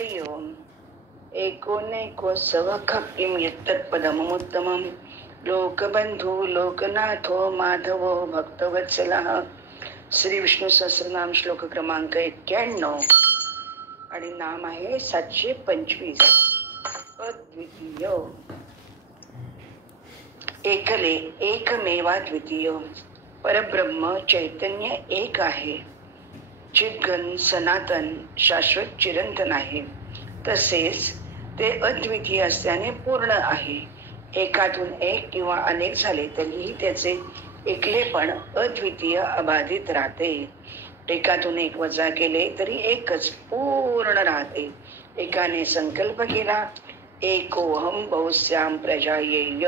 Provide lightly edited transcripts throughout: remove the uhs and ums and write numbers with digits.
हरि ओम. एकोनैकोत्सवखक्किं यत्तत्पदमुत्तमं लोकबंधू लोकनाथो माधवो भक्तवत्सलः. श्री विष्णू सहस्रनाम श्लोक क्रमांक 91 आणि नाम आहे 725. अद्वितीय. एकले एकमेवा द्वितीय. परब्रह्म चैतन्य एक आहे. चिद्घन सनातन शाश्वत चिरंतन आहे. तसेच ते अद्वितीय असल्याने पूर्ण आहे. एकातून एक किंवा अनेक झाले तरीही त्याचे एकलेपण अद्वितीय अबाधित राहते. एकातून एक वजा केले तरी एकच पूर्ण राहते. एकाने संकल्प केला एकोहम बहुस्याम प्रजायेय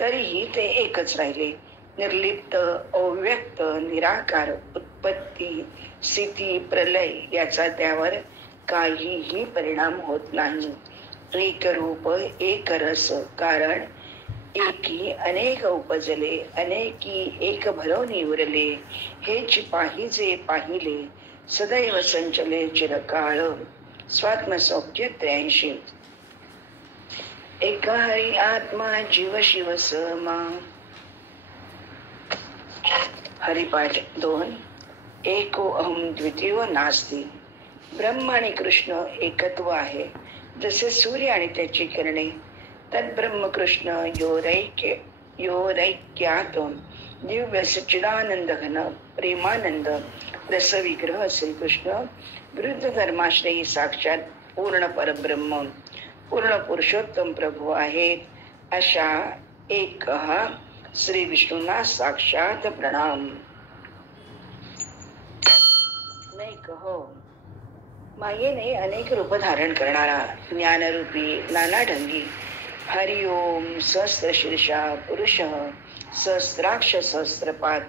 तरीही ते एकच राहिले. निर्लिप्त अव्यक्त निराकार उत्पत्ती स्थिती प्रलय याचा त्यावर काहीही परिणाम होत नाही. एक रूप एक रस. कारण एकी अनेक उपजले अनेकी एक भरवणी उरले. हेच पाहिजे पाहिले सदैव संचले चिरकाळ. स्वात्मसौख्य 83. एक हरी आत्मा जीव शिव समा. हरिपाठ 2. एको अहम द्वितीय नास्ती. ब्रह्म आणि कृष्ण एकत्व आहे. जसे सूर्य आणि त्याची किरणे. तद्ब्रह्म कृष्ण योरैक्यात दिव्य सच्चिदानंद घन प्रेमानंद रसविग्रह श्रीकृष्ण विरुद्ध धर्माश्रयी साक्षात पूर्ण परब्रह्म पूर्ण पुरुषोत्तम प्रभू आहेत. अशा एक श्री विष्णूंना साक्षात प्रणाम. मायेने अनेक रूप धारण करणारा ज्ञानरूपी नाना ढंगी हरिओम सहस्त्र शीर्षा पुरुष सहस्राक्ष सहस्त्रपाद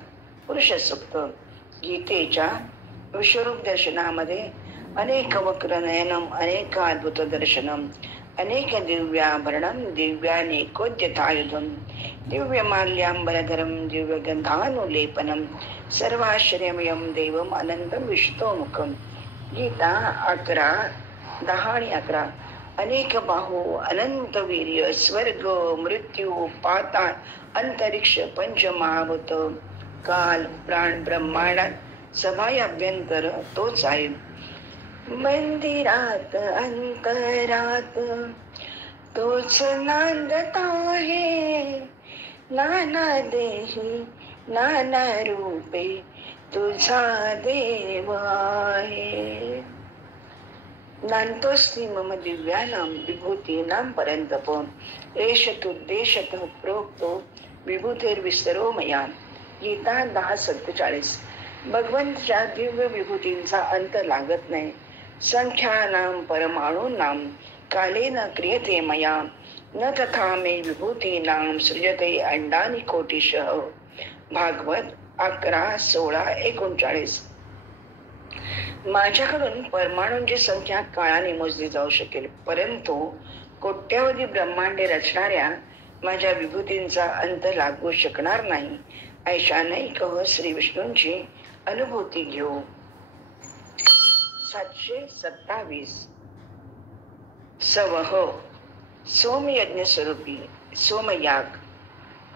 पुरुष सुक्त. गीतेच्या विश्वरूप दर्शनामध्ये अनेक वक्र नयनम अनेक अद्भुत दर्शनम अनेक दिव्याभरणम दिव्यानेकोद्यतायुधम दिव्यमाल्याम्बरधरम दिव्यगंधानुलेपनम सर्वाश्चर्यमयम देवम अनंतम विष्णोमुखम. गीता 11:10 आणि 11. अनेक बाहू अनंत वीर्य स्वर्ग मृत्यू पाताळ अंतरिक्ष पंचमहाभूत काल प्राण ब्रह्मांडात सभाय अभ्यंतर तोच आहे. मंदिरात अंतरात तोच नांदत आहे. नाना देही नाना रूपे तुझा देव आहे. नांतोस्ति मम दिव्यानाम विभूतीनाम परंतप एषतुद्देशतः प्रोक्तो विभूतिर्विस्तरो मया. गीता 10:47. भगवंतच्या दिव्य विभूतींचा अंत लागत नाही. संख्यानाम परमाणूनाम कालेन क्रियते मया न तथा मे विभूतीनाम सृजते अंडानि कोटिशः. भागवत 11:16-39. माझ्याकडून परमाणूंची संख्या काळाने मोजली जाऊ शकेल, परंतु कोट्यावधी ब्रह्मांडे रचणाऱ्या माझ्या विभूतींचा अंत लागू शकणार नाही. ऐशा नैक श्री विष्णूंची अनुभूती घेऊ. 727. सवह सोमयज्ञ स्वरूपी सोमयाग.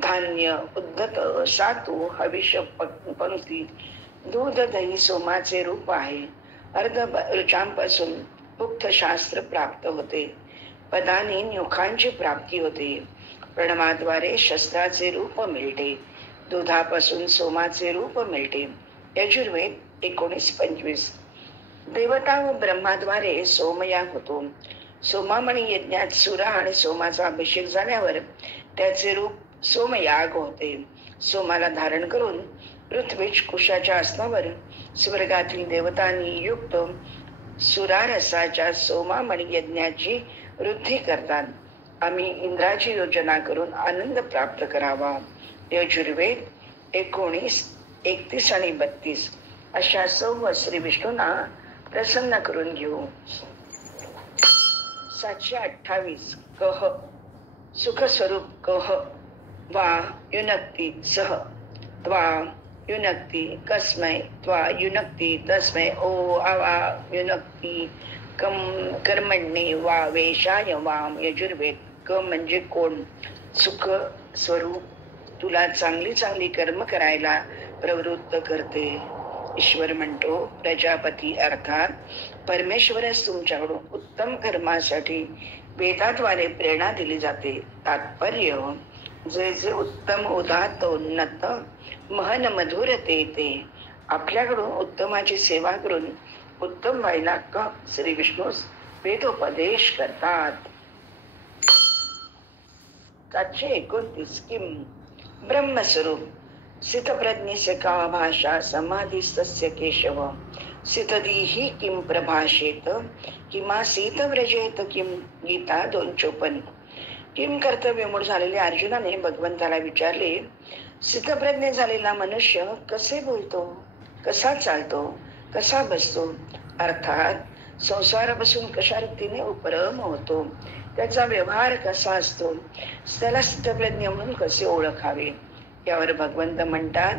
धान्य उद्धत सातू हविष पंक्ती दूध दही सोमाचे रूप आहे. अर्ध ऋचांपासून पुख्त शास्त्र प्राप्त होते. पदाने न्युखांची प्राप्ती होते. प्रणवाद्वारे शस्त्राचे रूप मिळते. दुधापासून सोमाचे रूप मिळते. यजुर्वेद 19:25. देवता व ब्रह्माद्वारे सोमयाग होतो. सोमामणी यज्ञात सुरा आणि सोमाचा अभिषेक झाल्यावर त्याचे रूप सोमयाग होते. सोमाला धारण करून पृथ्वीच कुशाच्या आसनावर स्वर्गातील देवतांनी युक्त सुरारसाच्या सोमामणी यज्ञाची वृद्धी करतात. आम्ही इंद्राची योजना करून आनंद प्राप्त करावा. यजुर्वेद 19:31 आणि 32. अशा सर्व श्री विष्णूंना प्रसन्न करून घेऊ. 728. कह सुख स्वरूप कह वा युनक्ती सह त्वा युनक्ती कस्मै त्वा युनक्ती तस्मै ओ आवा युनक्ती कर्मण्ये वा वेशाय वाम यजुर्वेद. क म्हणजे कोण, सुख स्वरूप तुला चांगली चांगली कर्म करायला प्रवृत्त करते. ईश्वर म्हणतो, प्रजापती अर्थात परमेश्वरच तुमच्याकडून उत्तम कर्मासाठी वेदाद्वारे प्रेरणा दिली जाते. तात्पर्य, जे जे उत्तम उदात्त उन्नत महन मधुर ते आपल्याकडून उत्तमाची सेवा करून उत्तम व्हायला का श्री विष्णू वेदोपदेश करतात. 729 किम ब्रह्मस्वरूप सितप्रज्ञस्य का भाषा समाधिस्तस्य केशव सितदीहि किम प्रभाषेत किमासीत व्रजेत किम. गीता 2:54. किम कर्तव्यमूळ झालेल्या अर्जुनाने भगवंताला विचारले, सितप्रज्ञ झालेला मनुष्य कसे बोलतो, कसा चालतो, कसा बसतो, अर्थात संसारापासून कशा रीतीने उपरम होतो, त्याचा व्यवहार कसा असतो, त्याला स्थितप्रज्ञ म्हणून कसे ओळखावे. यावर भगवंत म्हणतात,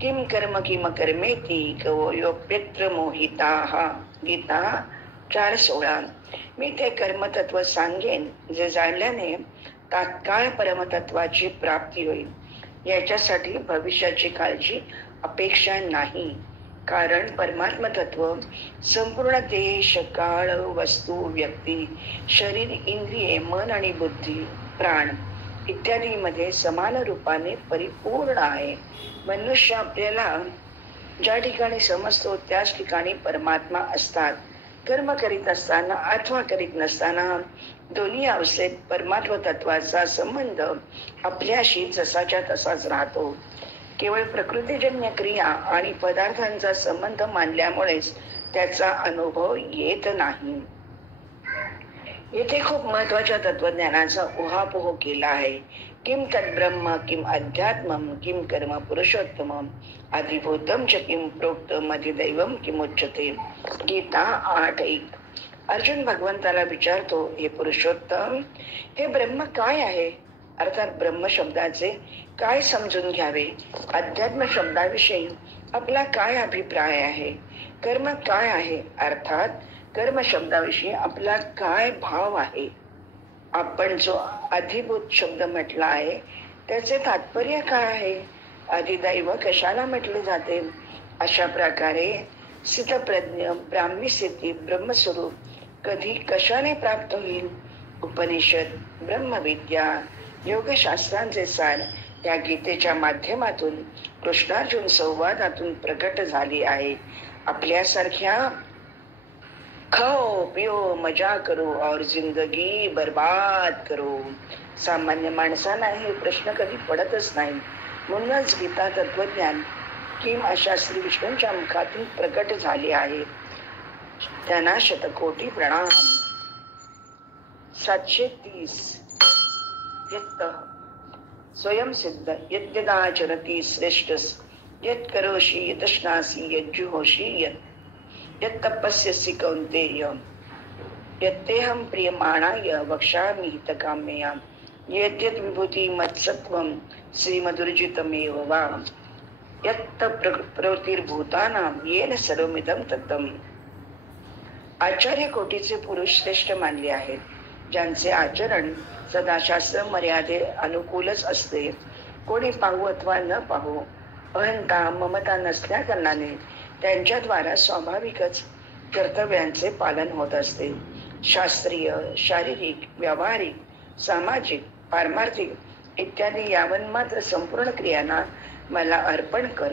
किम कर्म किम कर्मेती कवयोप्यत्र मोहिताः. गीता 4:16. मी ते कर्मतत्व सांगेन जे जाणल्याने तात्काळ परमतत्वाची प्राप्ती होईल. याच्यासाठी भविष्याची काळजी अपेक्षा नाही, कारण परमात्म तत्व संपूर्ण देश काळ वस्तू व्यक्ती शरीर इंद्रिये मन आणि बुद्धी प्राण इत्यादी मध्ये समान रूपाने परिपूर्ण आहे. मनुष्य आपल्याला ज्या ठिकाणी समजतो त्याच ठिकाणी परमात्मा असतात. कर्म करीत असताना अथवा करीत नसताना दोन्ही अवस्थेत परमात्म तत्वाचा संबंध आपल्याशी जसाच्या तसाच राहतो. केवळ प्रकृतीजन्य क्रिया आणि पदार्थांचा संबंध मानल्यामुळेच त्याचा अनुभव येत नाही. येथे खूप महत्वाच्या तत्वज्ञानाचा उहापोह केला आहे. किम तद्ब्रह्म किम अध्यात्मम किम कर्म पुरुषोत्तम अधिभूतम च किम प्रोक्तम अधिदैवम किमुच्यते. गीता 8:1. अर्जुन भगवंताला विचारतो, हे पुरुषोत्तम, हे ब्रह्म काय आहे, अर्थात ब्रह्म शब्दाचे काय समजून घ्यावे, अध्यात्म शब्दाविषयी आपला काय अभिप्राय आहे, कर्म काय आहे, अर्थात कर्म शब्दाविषयी आपला काय भाव आहे. आपण जो अधिभूत शब्द म्हटला आहे त्याचे तात्पर्य काय आहे, अधिदैव कशाला म्हटले जाते. अशा प्रकारे स्थितप्रज्ञ ब्राह्मी स्थिती ब्रह्मस्वरूप कधी कशाने प्राप्त होईल. उपनिषद ब्रह्मविद्या योगशास्त्रांचे सार या गीतेच्या माध्यमातून कृष्णार्जुन संवादातून प्रकट झाली आहे. आपल्यासारख्या खाओ पिओ मजा करो और जिंदगी बर्बाद करो सामान्य माणसांना हे प्रश्न कधी पडतच नाही. म्हणूनच गीता तत्वज्ञान किम अशा श्री विष्णूंच्या मुखातून प्रकट झाले आहे. त्यांना शतकोटी प्रणाम. 730 स्वयंसिद्ध यद्यदाचरति श्रेष्ठस यत् करोषि यतश्नासि यज्जुहोषि यत् तपस्यसि कौन्तेय यत्तेहं प्रियमाणाय वक्ष्यामि हितकाम्यया यद्यत् विभूति मत्सत्वं श्रीमदुर्जितमेव वा यत् प्रवृत्तिर्भूतानां येन सर्वमिदं तत्तम्. आचार्य कोटीचे पुरुष श्रेष्ठ मानले आहेत, ज्यांचे आचरण सदा शास्त्र मर्यादे अनुकूलच असते. कोणी पाहू अथवा न पाहू अहंता ममता नसल्या कारणाने त्यांच्याद्वारा स्वाभाविकच कर्तव्यांचे पालन होत असते. शास्त्रीय शारीरिक व्यावहारिक सामाजिक पारमार्थिक इत्यादी यावन मात्र संपूर्ण क्रियांना मला अर्पण कर,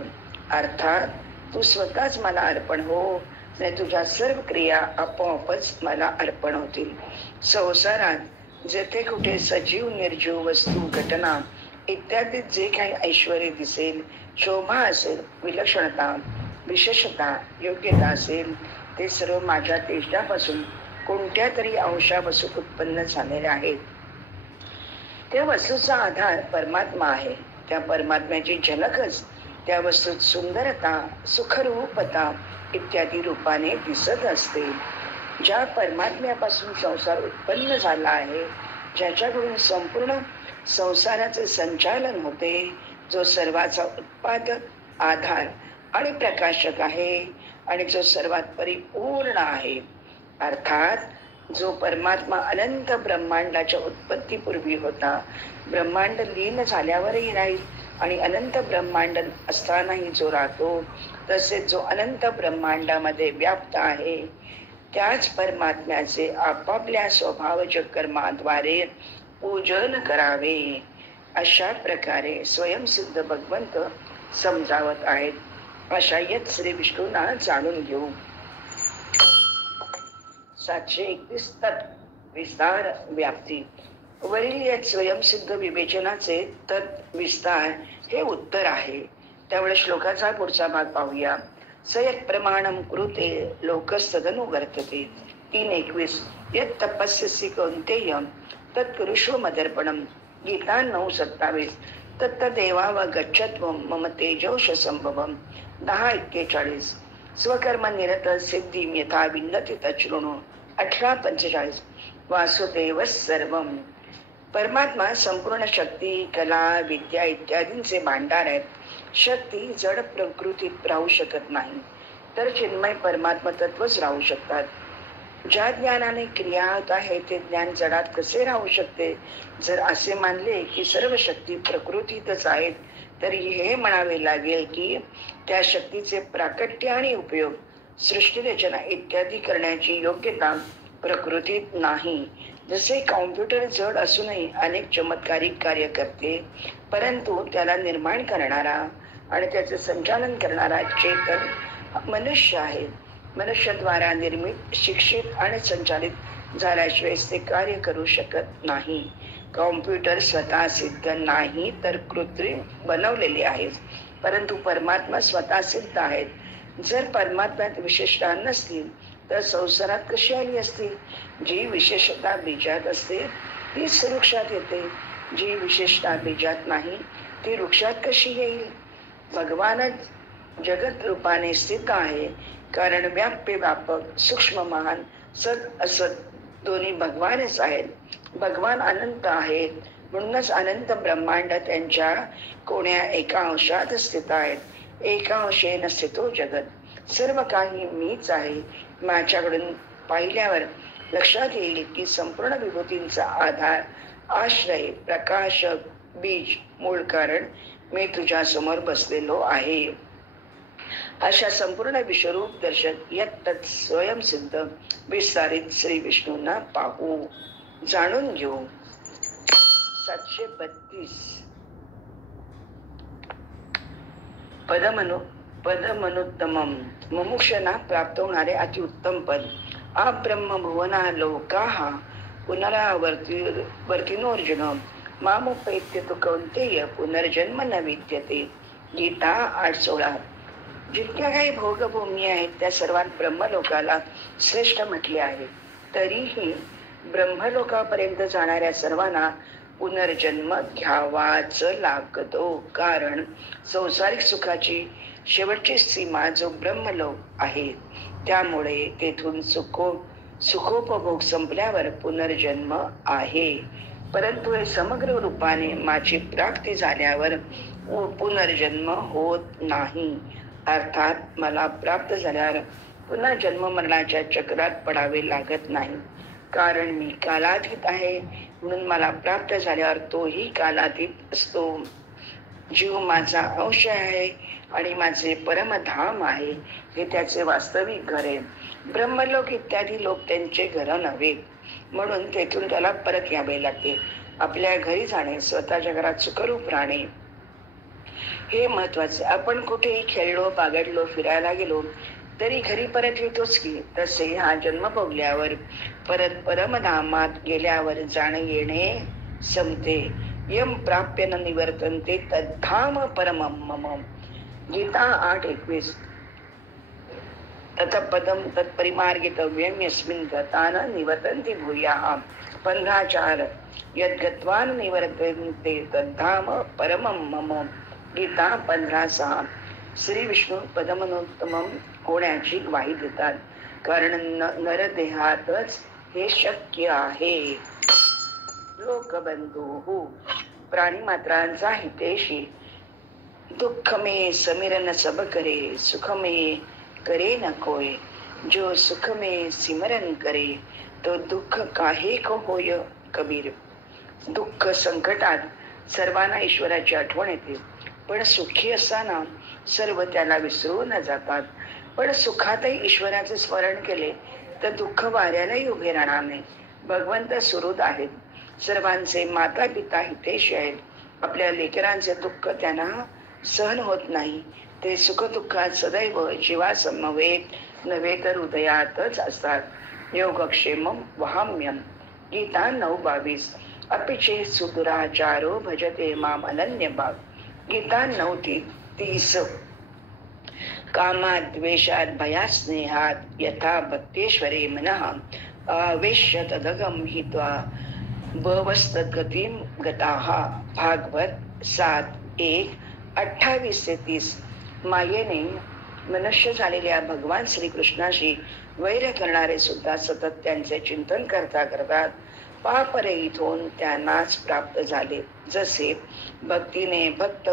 अर्थात तू स्वतःच मला अर्पण हो, नाही तुझ्या सर्व क्रिया आपोआपच मला अर्पण होतील. संसारात जेथे कुठे सजीव निर्जीव वस्तू घटना इत्यादी जे काही ऐश्वर्य दिसेल, शोभा असेल, विलक्षणता विशेषता योग्यता असेल, ते सर्व माझ्या तेजापासून कोणत्या तरी अंशापासून उत्पन्न झालेले आहेत. त्या वस्तूचा आधार परमात्मा आहे. त्या परमात्म्याची झलकच त्या वस्तूत सुंदरता सुखरूपता इत्यादी रूपाने दिसत असते. ज्या परमात्म्यापासून संसार उत्पन्न झाला आहे, ज्याच्याकडून संपूर्ण संसाराचे संचालन होते, जो सर्वाचा उत्पादक आधार आणि प्रकाशक आहे आणि जो सर्वात परिपूर्ण आहे, अर्थात जो परमात्मा अनंत ब्रह्मांडाच्या उत्पत्तीपूर्वी होता, ब्रह्मांड लीन झाल्यावरही राहील आणि अनंत ब्रह्मांड असतानाही जो राहतो, तसेच जो अनंत ब्रह्मांडामध्ये व्याप्त आहे, त्याच परमात्म्याचे आपापल्या स्वभावज कर्माद्वारे पूजन करावे. अशा प्रकारे स्वयंसिद्ध भगवंत समजावत आहेत. अशा यत श्री विष्णूंना जाणून घेऊ. 731 तत् विस्तार व्याप्ती. वरील या स्वयंसिद्ध विवेचनाचे तत् विस्तार हे उत्तर आहे. त्यामुळे श्लोकाचा पुढचा भाग पाहूया. सयत प्रमाणम कृते लोकस्तदनु वर्तते. 3:21 यत तपस्यसि कौन्तेय तत्कुरुष्व मदर्पणम. गीता 9:27 तत्तदेवावगच्छत्वं मम तेजोश संभवम. 10:41 स्वकर्म निरत सिद्धी यथा विन्दति तच्छृणु. 18:45 वासुदेव सर्वम. परमात्मा संपूर्ण शक्ती, कला, विद्या इत्यादींचे भांडार आहेत. शक्ती जड प्रकृतीत राहू शकत नाही, तर चिन्मय परमात्मा तत्वच राहू शकतात. ज्या ज्ञानाने क्रिया होत आहे ते ज्ञान जडात कसे राहू शकते? जर असे मानले की सर्व शक्ती प्रकृतीतच आहेत, तरी हे म्हणावे लागेल की त्या शक्तीचे प्राकट्य आणि उपयोग, सृष्टी रचना इत्यादी करण्याची योग्यता प्रकृतीत नाही. जसे कॉम्प्युटर जड असूनही अनेक चमत्कारिक कार्य करते, परंतु त्याला निर्माण करणारा आणि त्याचे संचालन करणारा चेतन मनुष्य आहे. मनुष्याद्वारा निर्मित, शिक्षित आणि संचालित झाल्याशिवाय ते कार्य करू शकत नाही. कॉम्प्युटर स्वतः सिद्ध नाही, तर कृत्रिम बनवलेले आहेत. परंतु परमात्मा स्वतः सिद्ध आहेत. जर परमात्म्यात विशेषता नसतील तर संसारात कशी आली असती? जी विशेषता बीजात असते तीच वृक्षात येते. जी विशेषता बीजात नाही ती वृक्षात कशी येईल? भगवानच जगत रूपाने स्थित आहे, कारण व्याप्य व्यापक, सूक्ष्म महान, सत असत दोन्ही भगवानच आहेत. भगवान अनंत आहेत, म्हणूनच अनंत ब्रह्मांड त्यांच्या कोण्या एका अंशात स्थित आहेत. एका अंशेन स्थितो जगत. सर्व काही मीच आहे. माझ्याकडून पाहिल्यावर लक्षात येईल की संपूर्ण विभूतींचा आधार, आश्रय, प्रकाशक, बीज, मूळ कारण मी तुझ्या समोर बसलेलो आहे. अशा संपूर्ण विश्वरूप दर्शक यत स्वयंसिद्ध विस्तारित श्री विष्णूंना पाहू, जाणून घेऊ. 732 पदमनुत्तमम. मुमुक्षना प्राप्त होणारे अतिउत्तम पद. आ ब्रह्म भुवना लोकाहा पुनरावर्तिनोर्जुन मामुपैत्य तु कौन्तेय पुनर्जन्म न विद्यते. गीता 8:16. जितक्या काही भोगभूमी आहेत त्या सर्वात ब्रह्मलोकाला श्रेष्ठ म्हटले आहे. तरीही ब्रह्मलोकापर्यंत जाणाऱ्या सर्वांना पुनर्जन्म घ्यावाच लागतो, कारण संसारिक सुखाची शेवटची सीमा जो ब्रह्मलोक आहे, त्यामुळे तेथून सुखोपभोग संपल्यावर पुनर्जन्म आहे. परंतु हे समग्र रूपाने माझी प्राप्ती झाल्यावर पुनर्जन्म होत नाही. अर्थात मला प्राप्त झाल्यावर पुन्हा जन्म मरणाच्या चक्रात पडावे लागत नाही, कारण मी कालातीत आहे. म्हणून मला प्राप्त झाल्यावर तोही कालातीत असतो. जीव माझा अंश आहे आणि माझे परमधाम आहे. हे त्याचे वास्तविक घर आहे. ब्रह्मलोक इत्यादी लोक त्यांचे घर नव्हे, म्हणून तेथून त्याला परत यावे लागते. आपल्या घरी जाणे, स्वतःच्या घरात सुखरूप राहणे हे महत्वाचे. आपण कुठेही खेळलो, बागडलो, फिरायला गेलो तरी घरी परत येतोच की. तसे हा जन्म भोगल्यावर परत परमधामात गेल्यावर जाणे येणे संपते. यम प्राप्य न निवर्तन्ते तद्धाम परमम मम. गीता 8:21. तत पदम तत्परिमार्गितव्यम यस्मिन् गता न निवर्तन्ति भूयाः. 15:4 यद्गत्वान निवर्तन्ते तद्धाम परमम मम. गीता 15:6. श्री विष्णू पदमनोत्तमम होण्याची ग्वाही देतात, कारण नरदेहातच हे शक्य आहे. लोकबंधू प्राणी मात्रांचा हितेशी. दुःख मे समीरन सब करे, सुख मे करे न कोय. जो सुख में सिमरन करे तो दुःख काहे को होय कबीर. दुःख संकटात सर्वांना ईश्वराची आठवण येते, पण सुखी असताना सर्व त्याला विसरून जातात. पण सुखातही ईश्वराचे स्मरण केले तर दुःख वाऱ्यालाही उभे राहणार नाही. भगवंत सुहृद आहेत, सर्वांचे माता पिता हितेशी आहेत. आपल्या लेकरांचे दुःख त्यांना सहन होत नाही. ते सुख दुःखात सदैव जीवासमवेत नव्हे तर हृदयातच असतात. योगक्षेमम वहाम्यम. गीता 9:22. अपिचे सुदुराचारो भजते माम अनन्य भाग. गीता 9:30. कामात द्वेषात भयात स्नेहात यथा भक्तेश्वरे मनः आवेश्य तदगम हित्वा भवस्तद्गतिं गताः. भागवत 7:1. 28-30. मायेने मनुष्य झालेल्या भगवान श्रीकृष्णाशी वैर करणारे सुद्धा सतत त्यांचे चिंतन करतात. पापरहित होऊन त्यांनाच प्राप्त झाले. जसे भक्तीने भक्त,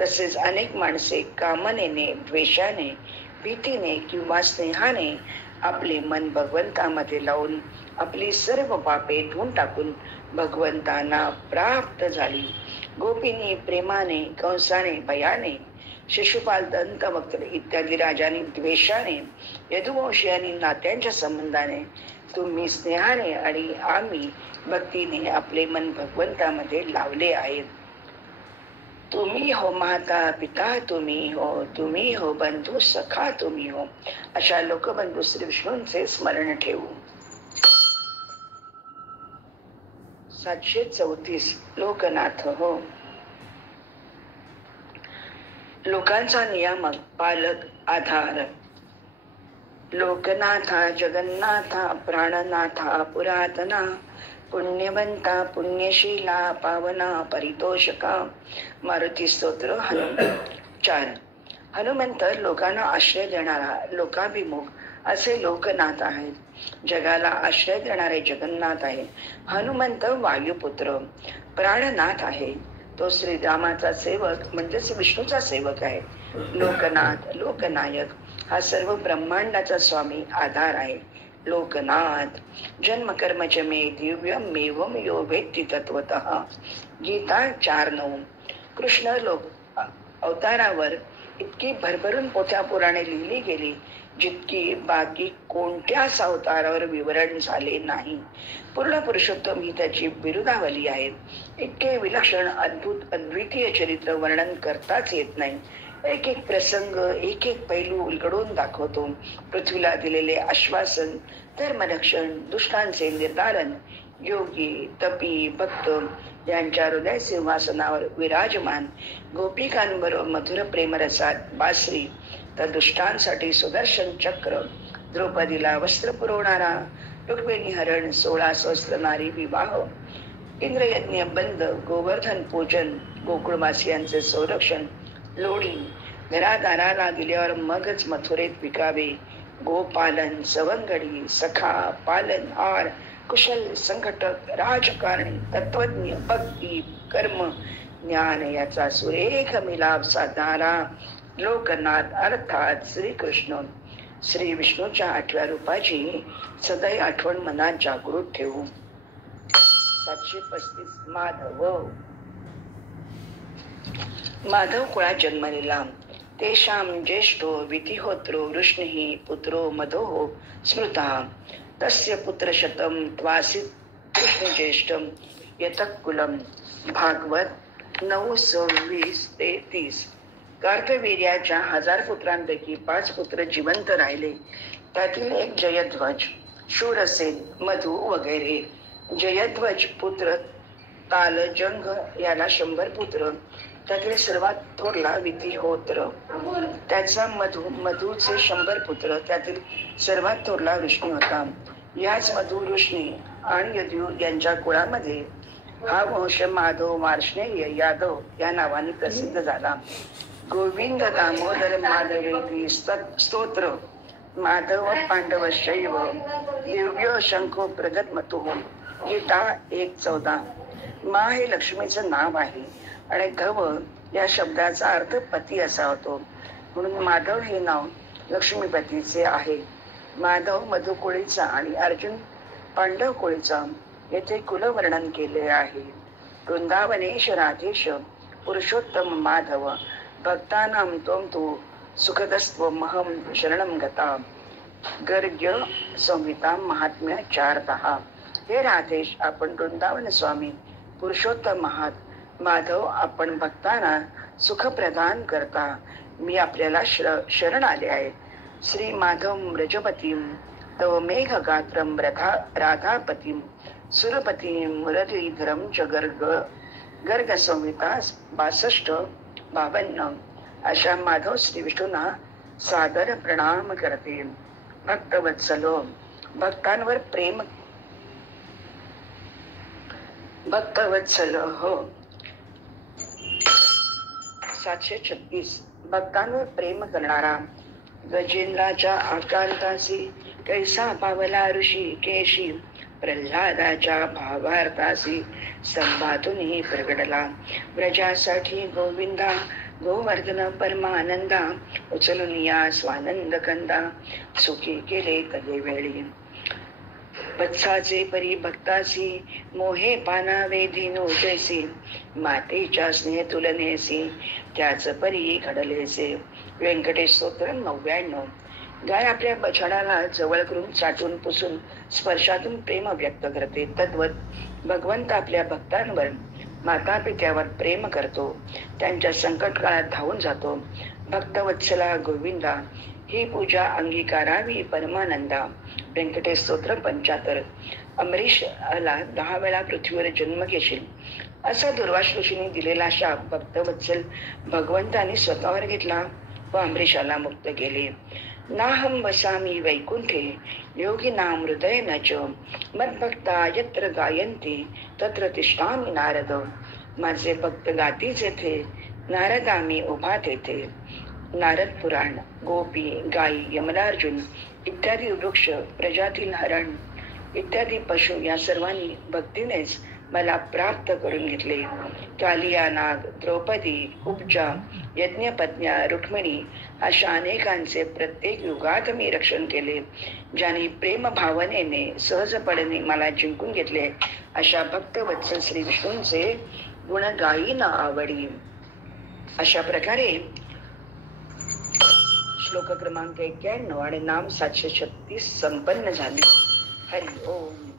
तसेच अनेक माणसे कामनेने, द्वेषाने, भीतीने किंवा स्नेहाने आपले मन भगवंतामध्ये लावून आपली सर्व पापे धुवून टाकून भगवंतांना प्राप्त झाली. गोपींनी प्रेमाने, कंसाने भयाने, शिशुपाल, दंतवक्त्र इत्यादी राजांनी द्वेषाने, यदुवंशीयांनी नात्यांच्या संबंधाने, तुम्ही स्नेहाने आणि आम्ही भक्तीने आपले मन भगवंतामध्ये लावले आहेत. तुम्ही हो माता पिता, तुम्ही हो बंधू सखा, तुम्ही हो. अशा लोकबंधू श्री विष्णूंचे स्मरण ठेवू. 734. लोकनाथ हो. लोकांचा नियामक, पालक, आधार. लोकनाथा जगन्नाथा प्राणनाथा पुरातना पुण्यवंता पुण्यशीला पावना परितोषका. मारुती स्तोत्र. 4. हनुमंत लोकांना आश्रय देणारा, लोकाभिमुख असे लोकनाथ आहेत. जगाला आश्रय देणारे जगन्नाथ आहे. हनुमंत वायुपुत्र, प्राणनाथ आहे. तो श्रीरामाचा सेवक म्हणजेच विष्णूचा सेवक आहे. लोकनाथ, लोकनायक हा सर्व ब्रह्मांडाचा स्वामी, आधार आहे. लोकनाथ. जन्म कर्म च मे दिव्यम मेवम यो वेत्ति तत्वतः. गीता 4:9. कृष्ण लोक अवतारावर इतकी भरभरून पोथ्या पुराणे लिहिली गेली जितकी बाकी कोणत्याच अवतारावर विवरण झाले नाही. पूर्ण पुरुषोत्तम ही त्याची बिरुदावली आहे. इतके विलक्षण, अद्भुत, अद्वितीय चरित्र वर्णन करताच येत नाही. एक एक प्रसंग, एक एक पैलू उलगडून दाखवतो. पृथ्वीला दिलेले आश्वासन, धर्मरक्षण, दुष्टांचे निर्धारण, योगी, तपी, भक्त यांच्या हृदय सिंहासनावर विराजमान, गोपिकांबरोबर मधुर प्रेमरसात बासरी, तर दुष्टांसाठी सुदर्शन चक्र, द्रौपदीला वस्त्र पुरवणारा, रुक्मिणी हरण, 16 सहस्त्र नारी विवाह, इंद्रयज्ञ बंद, गोवर्धन पूजन, गोकुळवासियांचे संरक्षण, लोणी घरादाराला दिल्यावर मगच मथुरेत विकावे, गोपालन, सवंगडी, सखा, पालनहार, कुशल, संघटक, राजकारणी, तत्वज्ञ, भक्ती, कर्म, ज्ञान याचा सुरेख मिलाप साधणारा लोकनाथ अर्थात श्रीकृष्ण. श्री विष्णूच्या 8व्या रूपाची सदैव आठवण मनात जागृत ठेवू. 735. माधव. माधव कुळात जन्मलेला. तेषाम ज्येष्ठो विधिहोत्रो वृष्णिः पुत्रो मधोः स्मृतः. तस्य पुत्रशतम त्वासित कृष्ण ज्येष्ठम यतः कुलम. भागवत 9:26-30. कार्तवीर्याच्या 1000 पुत्रांपैकी 5 पुत्र जिवंत राहिले. त्यातील एक जयध्वज, शूरसेन, मधु वगैरे. जयध्वज पुत्र तालजंग याला 100 पुत्र. त्यातील सर्वात थोरला विधिहोत्र, त्याचा मधूचे 100 पुत्र. त्यातील सर्वात थोरला वृष्णी होता. याच मधु, वृष्णी आणि यदू यांच्या कुळामध्ये हा वंश माधव, वार्ष्णेय, यादव या नावाने प्रसिद्ध झाला. गोविंद दामोदर माधवेती स्तोत्र. माधव पांडव शैव दिव्य शंखो प्रगत मतुः. गीता 1:14. मा हे लक्ष्मीचं नाव आहे आणि धव या शब्दाचा अर्थ पती असा होतो. म्हणून माधव हे नाव लक्ष्मीपतीचे आहे. माधव मधुकुळीचा आणि अर्जुन पांडव कुळीचा येथे कुलवर्णन केले आहे. वृंदावनेश राधेश पुरुषोत्तम माधव भक्तानां त्वं तु सुखदस्त्वमहं शरणं गता. गर्ग्य संहिता महात्म्य 4:10. हे राधेश, आपण वृंदावन स्वामी, पुरुषोत्तम माधव, आपण भक्तांना सुख प्रदान करता. मी आपल्याला शरण आले आहे. श्री माधव व्रजपतीं तव मेघ गात्रम राधापतीं सुरपतीं मुरलीधरम च गर्ग संहिता 62-52. अशा माधव श्री विष्णूंना सादर प्रणाम करते. भक्तवत्सलो, भक्तांवर प्रेम. भक्तवत्सल हो 736. भक्तांवर प्रेम करणारा. गजेंद्राच्या आकांतासी कैसा पावला ऋषी केशी, प्रल्हादाच्या भावार्थासी संभातूनही प्रगडला. व्रजासाठी गोविंदा गोवर्धन परमानंदा, उचलून या स्वानंद कंदा, सुखी केले कधी वेळी. वत्साचे परी भक्तासी मोहे पाना वेधिनो जैसी, मातेच्या स्नेह तुलनेसी त्याच परी घडलेसे. व्यंकटेश स्तोत्र 99. गाय आपल्या बछडाला जवळ करून चाटून पुसून स्पर्शातून प्रेम व्यक्त करते. तद्वत भगवंत आपल्या भक्तांवर माता पित्यावर प्रेम करतो. त्यांच्या संकट काळात धावून जातो. भक्तवत्सला गोविंदा, ही पूजा अंगीकारावी परमानंदा. व्यंकटेश स्तोत्र 75. अमरीशला 10 वेळा पृथ्वीवर जन्म घेशील असा दुर्वास ऋषीने दिलेला शाप भक्तवत्सल भगवंताने स्वतःवर घेतला व अमरीशाला मुक्त केले. नाहम वसामी वैकुंठे योगिनां हृदय नच, मद्भक्ता यत्र गायन्ति तत्र तिष्ठामि नारद. माझे भक्त गातीच येथे, नारदा मी उभा तेथे. नारद पुराण. गोपी, गायी, यमलार्जुन इत्यादी वृक्ष, प्रजातील हरण इत्यादी पशु या सर्वांनी भक्तीनेच मला प्राप्त करून घेतले. कालिया, नाग, द्रौपदी, उपजा, यज्ञपत्न्या, रुक्मिणी अशा अनेकांचे प्रत्येक युगात मी रक्षण केले. ज्याने प्रेम भावनेने सहजपणे मला जिंकून घेतले अशा भक्तवत्सल श्री विष्णूंचे गुण गायीन आवडी. अशा प्रकारे श्लोक क्रमांक 91 आणि नाम 736 संपन्न झाले. हरि ओम.